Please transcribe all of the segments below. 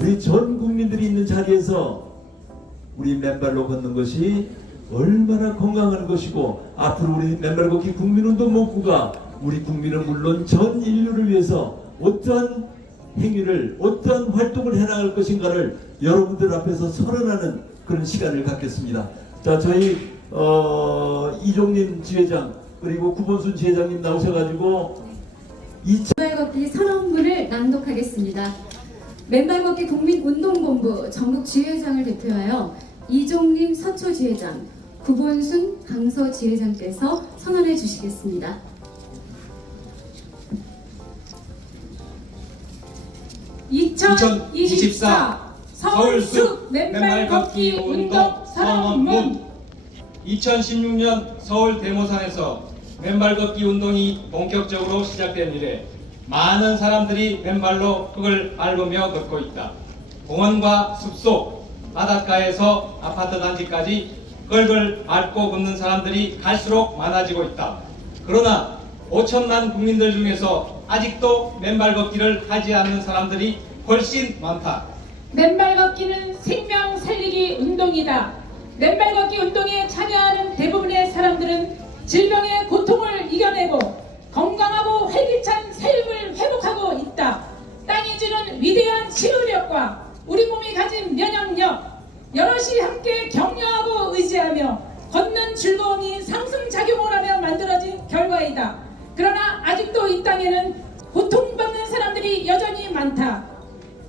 우리 전 국민들이 있는 자리에서 우리 맨발로 걷는 것이 얼마나 건강한 것이고 앞으로 우리 맨발 걷기 국민운동 문구가 우리 국민은 물론 전 인류를 위해서 어떠한 행위를 어떠한 활동을 해나갈 것인가를 여러분들 앞에서 선언하는 그런 시간을 갖겠습니다. 자 저희 어, 이종림 지회장 그리고 구본순 지회장님 나오셔가지고 이 맨발걷기 선언문을 낭독하겠습니다. 맨발 걷기 국민운동본부 전국 지회장을 대표하여 이종림 서초 지회장, 구본순 강서 지회장께서 선언해 주시겠습니다. (2024) 서울숲 맨발 걷기 운동 선언문 2016년 서울 대모산에서 맨발 걷기 운동이 본격적으로 시작된 이래 많은 사람들이 맨발로 흙을 밟으며 걷고 있다. 공원과 숲속, 바닷가에서 아파트 단지까지 흙을 밟고 걷는 사람들이 갈수록 많아지고 있다. 그러나 5천만 국민들 중에서 아직도 맨발 걷기를 하지 않는 사람들이 훨씬 많다. 맨발 걷기는 생명 살리기 운동이다. 맨발 걷기 운동에 참여하는 대부분의 사람들은 질병의 고통을 이겨내고 건강하고 활기찬 삶을 회복하고 있다. 땅이 주는 위대한 치유력과 우리 몸이 가진 면역력, 여럿이 함께 격려하고 의지하며 걷는 즐거움이 상승작용을 하며 만들어진 결과이다. 그러나 아직도 이 땅에는 고통받는 사람들이 여전히 많다.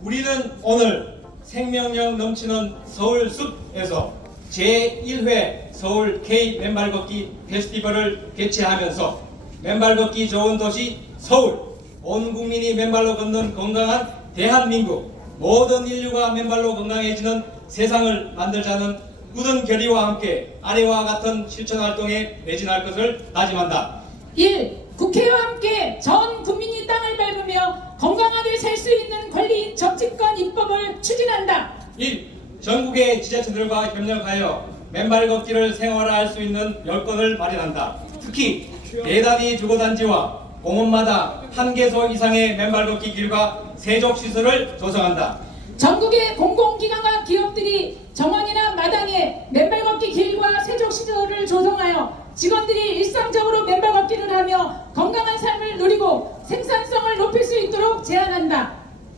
우리는 오늘 생명력 넘치는 서울 숲에서 제1회 서울 K 맨발 걷기 페스티벌을 개최하면서 맨발 걷기 좋은 도시 서울 온 국민이 맨발로 걷는 건강한 대한민국 모든 인류가 맨발로 건강해지는 세상을 만들자는 굳은 결의와 함께 아래와 같은 실천 활동에 매진할 것을 다짐한다. 1. 국회와 함께 전 국민이 땅을 밟으며 건강하게 살 수 있는 권리 정치권 입법을 추진한다. 1. 전국의 지자체들과 협력하여 맨발 걷기를 생활화할 수 있는 여건을 마련한다. 특히 대단위 주거단지와 공원마다 한 개소 이상의 맨발 걷기 길과 세족 시설을 조성한다. 전국의 공공기관과 기업들이 정원이나 마당에 맨발 걷기 길과 세족 시설을 조성하여 직원들이 일상적으로 맨발 걷기를 하며 건강한 삶을 누리고 수 있도록 제안한다.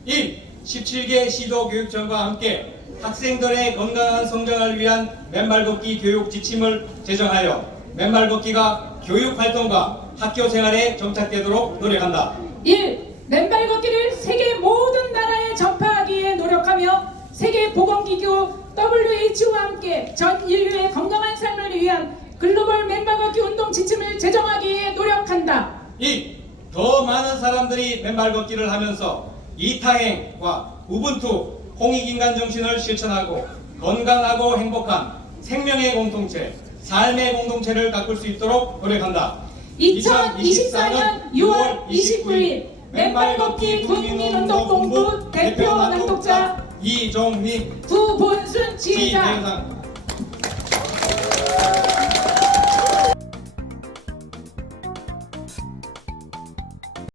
1. 17개 시도 교육청과 함께 학생들의 건강한 성장을 위한 맨발 걷기 교육 지침을 제정하여 맨발 걷기가 교육 활동과 학교 생활에 정착되도록 노력한다. 1. 맨발 걷기를 세계 모든 나라에 전파하기 위해 노력하며 세계 보건기구 WHO와 함께 전 인류의 건강한 삶을 위한 글로벌 맨발 걷기 운동 지침을 제정하기 위해 노력한다. 2. 더 많은 사람들이 맨발 걷기를 하면서 이타행과 우분투, 홍익인간 정신을 실천하고 건강하고 행복한 생명의 공동체, 삶의 공동체를 가꿀 수 있도록 노력한다. 2024년 6월 29일 맨발 걷기 국민운동본부 대표 낭독자 이종민 구본순 지회장